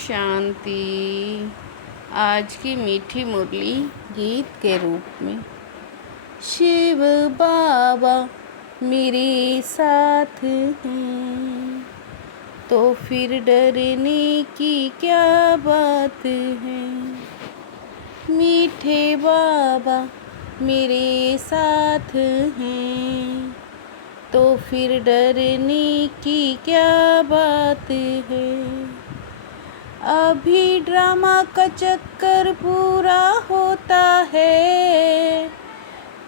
शांति। आज की मीठी मुरली गीत के रूप में। शिव बाबा मेरे साथ हैं तो फिर डरने की क्या बात है। मीठे बाबा मेरे साथ हैं तो फिर डरने की क्या बात है। अभी ड्रामा का चक्कर पूरा होता है,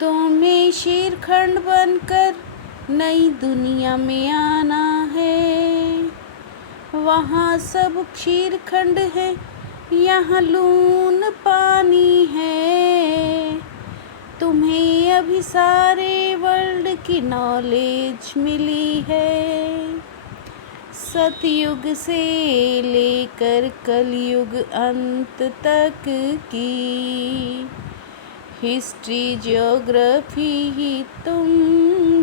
तुम्हें शीरखंड बनकर नई दुनिया में आना है। वहाँ सब शीरखंड है, यहाँ लून पानी है। तुम्हें अभी सारे वर्ल्ड की नॉलेज मिली है। सतयुग से लेकर कलयुग अंत तक की हिस्ट्री ज्योग्राफी ही तुम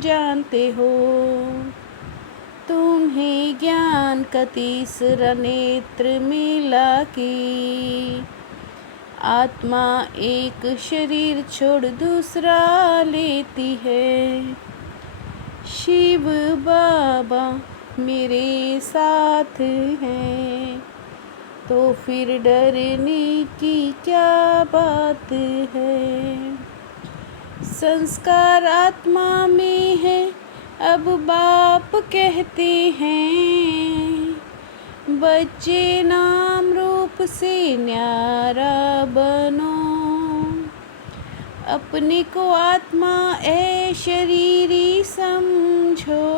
जानते हो। तुम्हें ज्ञान का तीसरा नेत्र मिला कि आत्मा एक शरीर छोड़ दूसरा लेती है। शिव बाबा मेरे साथ हैं तो फिर डरने की क्या बात है। संस्कार आत्मा में है, अब बाप कहते हैं। बच्चे नाम रूप से न्यारा बनो, अपने को आत्मा ए शरीरी समझो।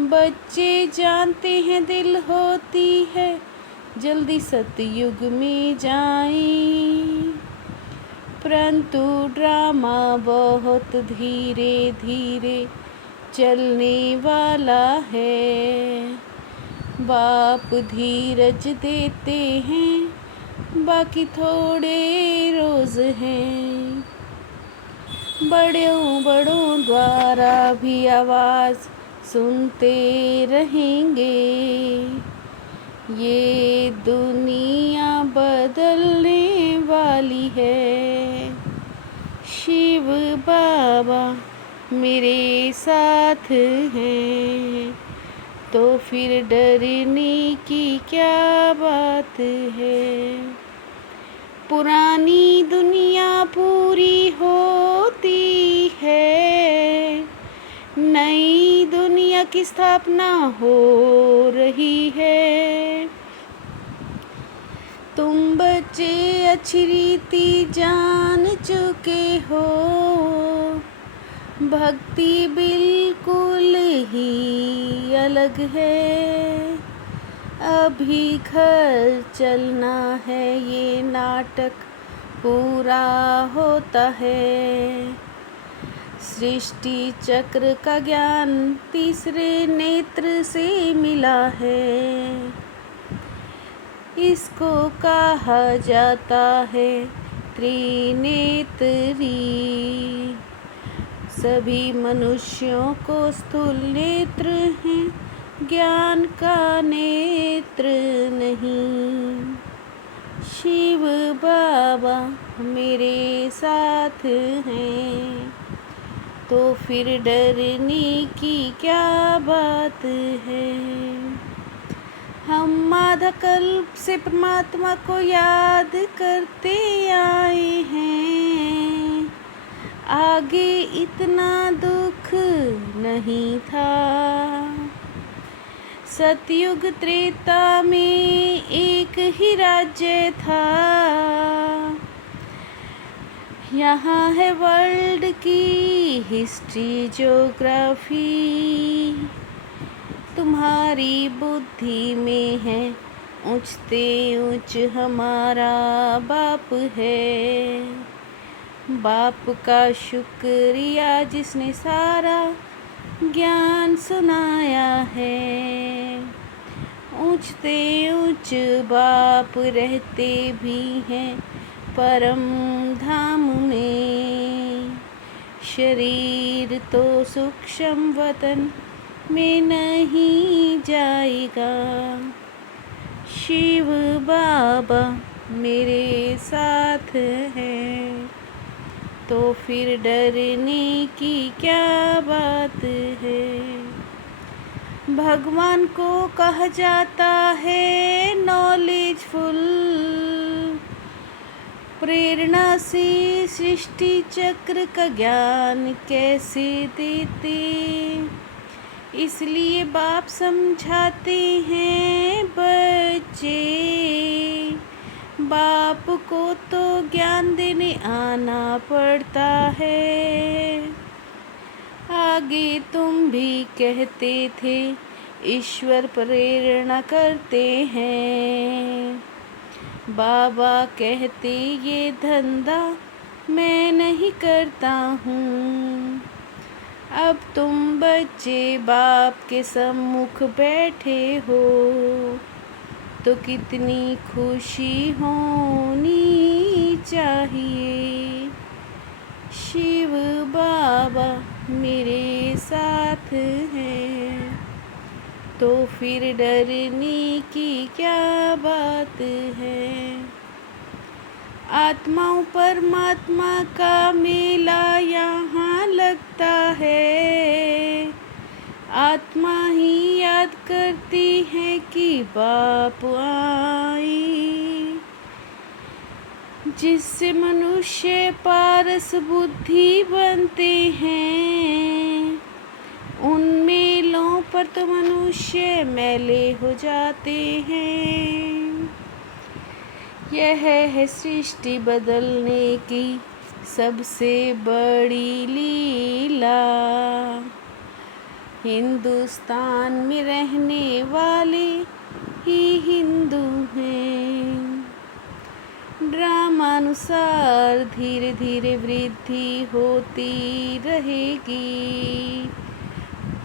बच्चे जानते हैं दिल होती है, जल्दी सतयुग में जाएं। परंतु ड्रामा बहुत धीरे धीरे चलने वाला है। बाप धीरज देते हैं, बाकी थोड़े रोज हैं। बड़ों द्वारा भी आवाज़ सुनते रहेंगे। ये दुनिया बदलने वाली है। शिव बाबा मेरे साथ हैं तो फिर डरने की क्या बात है। पुरानी दुनिया पूरी होती है, नई दुनिया की स्थापना हो रही है। तुम बच्चे अच्छी रीति जान चुके हो, भक्ति बिल्कुल ही अलग है। अभी घर चलना है, ये नाटक पूरा होता है। सृष्टि चक्र का ज्ञान तीसरे नेत्र से मिला है। इसको कहा जाता है त्रिनेत्री। सभी मनुष्यों को स्थूल नेत्र हैं, ज्ञान का नेत्र नहीं। शिव बाबा मेरे साथ हैं तो फिर डरने की क्या बात है। हम आधा कल्प से परमात्मा को याद करते आए हैं। आगे इतना दुख नहीं था। सतयुग त्रेता में एक ही राज्य था। यहाँ है वर्ल्ड की हिस्ट्री ज्योग्राफी। तुम्हारी बुद्धि में है, ऊंचते ऊंच हमारा बाप है। बाप का शुक्रिया जिसने सारा ज्ञान सुनाया है। ऊंचते ऊंच बाप रहते भी हैं परम धाम में। शरीर तो सूक्ष्म वतन में नहीं जाएगा। शिव बाबा मेरे साथ हैं, तो फिर डरने की क्या बात है। भगवान को कहा जाता है नॉलेजफुल, प्रेरणा से सृष्टि चक्र का ज्ञान कैसे देते, इसलिए बाप समझाते हैं बच्चे, बाप को तो ज्ञान देने आना पड़ता है। आगे तुम भी कहते थे ईश्वर प्रेरणा करते हैं, बाबा कहते ये धंधा मैं नहीं करता हूँ। अब तुम बच्चे बाप के सम्मुख बैठे हो, तो कितनी खुशी होनी चाहिए। शिव बाबा मेरे साथ हैं, तो फिर डरने की क्या बात है। आत्माओं परमात्मा का मेला यहाँ लगता है, आत्मा ही याद करती है कि बाप आए, जिससे मनुष्य पारस बुद्धि बनते हैं। उन मेलों पर तो मनुष्य मैले हो जाते हैं। यह है सृष्टि बदलने की सबसे बड़ी लीला। हिंदुस्तान में रहने वाले ही हिंदू हैं। ड्रामानुसार धीरे धीरे वृद्धि होती रहेगी।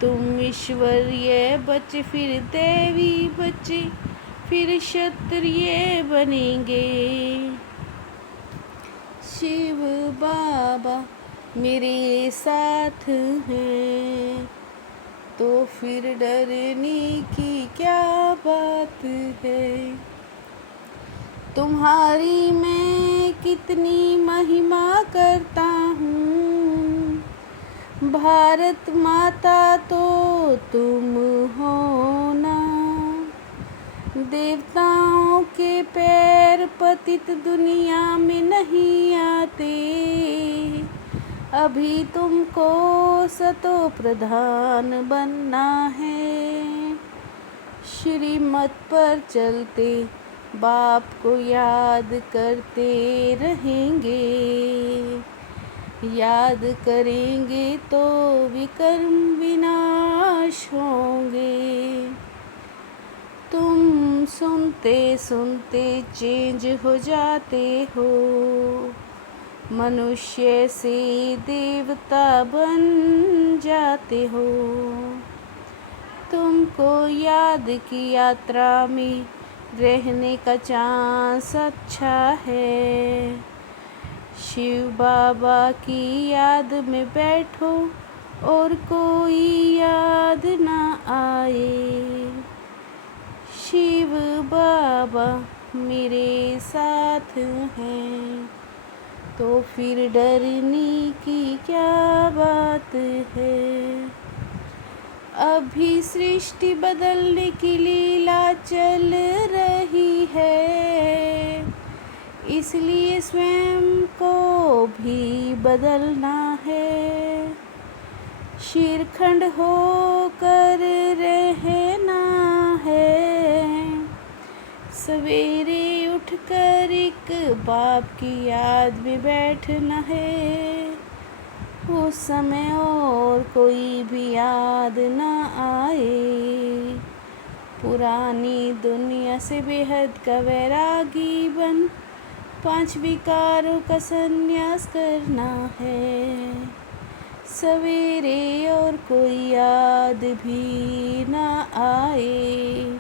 तुम ईश्वरीय बच्चे, फिर देवी बच्चे, फिर क्षत्रिय बनेंगे। शिव बाबा मेरे साथ हैं, तो फिर डरने की क्या बात है। तुम्हारी मैं कितनी महिमा करता हूँ, भारत माता तो तुम हो ना। देवताओं के पैर पतित दुनिया में नहीं आते, अभी तुमको सतो प्रधान बनना है। श्रीमत पर चलते बाप को याद करते रहेंगे, याद करेंगे तो विकर्म विनाश होंगे। तुम सुनते सुनते चेंज हो जाते हो, मनुष्य से देवता बन जाते हो। तुमको याद की यात्रा में रहने का चांस अच्छा है। शिव बाबा की याद में बैठो और कोई याद ना आए। शिव बाबा मेरे साथ हैं, तो फिर डरने की क्या बात है। अभी सृष्टि बदलने की लीला चल रही है, इसलिए स्वयं को भी बदलना है। शिरखंड होकर रहना है, सवेरे उठकर एक बाप की याद में बैठना है। उस समय और कोई भी याद ना आए। पुरानी दुनिया से बेहद का वैरागी बन 5 विकारों का संन्यास करना है। सवेरे और कोई याद भी ना आए।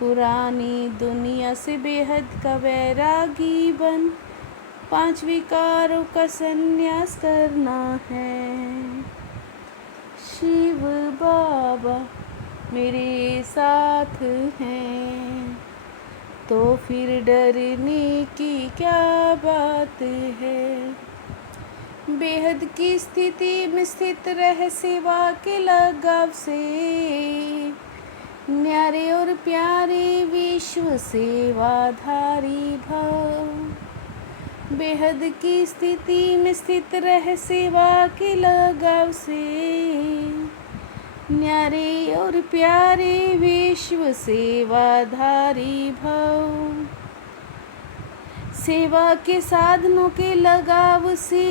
पुरानी दुनिया से बेहद का वैरागी बन 5 विकारों का संन्यास करना है। शिव बाबा मेरे साथ हैं, तो फिर डरने की क्या बात है। बेहद की स्थिति में स्थित रह सेवा के लगाव से, न्यारे और प्यारे विश्व सेवाधारी भव। बेहद की स्थिति में स्थित रह सेवा के लगाव से, न्यारे और प्यारे विश्व सेवाधारी भव। सेवा के साधनों के लगाव से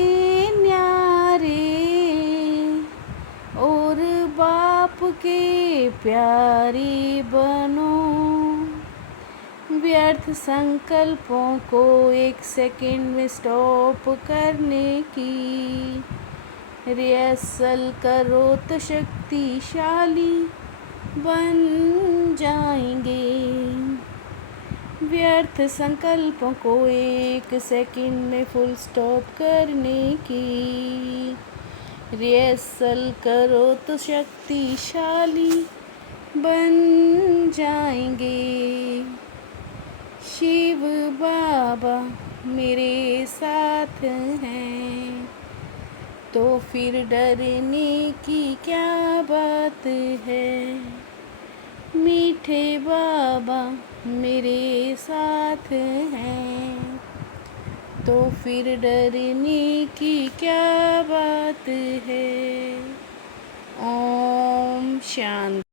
न्यारे और बाप के प्यारे बनो। व्यर्थ संकल्पों को एक सेकंड में स्टॉप करने की रिहर्सल करो तो शक्तिशाली बन जाएंगे। व्यर्थ संकल्पों को एक सेकंड में फुल स्टॉप करने की रिहर्सल करो तो शक्तिशाली बन जाएंगे। शिव बाबा मेरे साथ हैं, तो फिर डरने की क्या बात है। मीठे बाबा मेरे साथ हैं, तो फिर डरने की क्या बात है। ओम शांति।